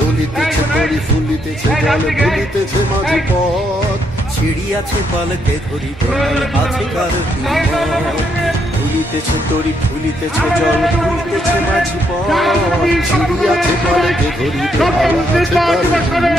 দলিতেছে তরি ফুলিতেছে জল ভুলিতেছে মাঝি পথ ছিড়িয়াছে পালকে ধরিতে আছে কার ভুলিতেছে তরি ফুলিতেছে জল ভুলিতেছে মাঝি পথ ছিড়িয়াছে পালকে ধরিতে আছে কার হবে